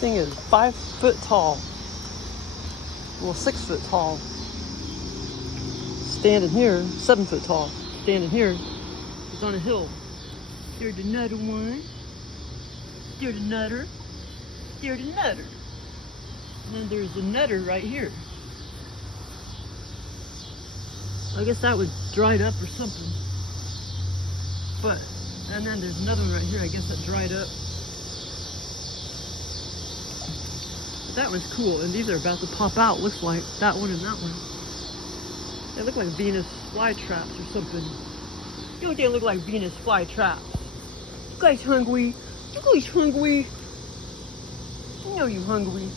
thing is 5 foot tall. Well, 6 foot tall. Standing here, 7 foot tall. Standing here, it's on a hill. There's another one. There's another. There's another. And then there's another right here. I guess that was dried up or something. But, and then there's another one right here. I guess that dried up. That was cool, and these are about to pop out, looks like. That one and that one. They look like Venus flytraps or something. You know, they look like Venus flytraps. You guys hungry? You guys hungry? You know you hungry.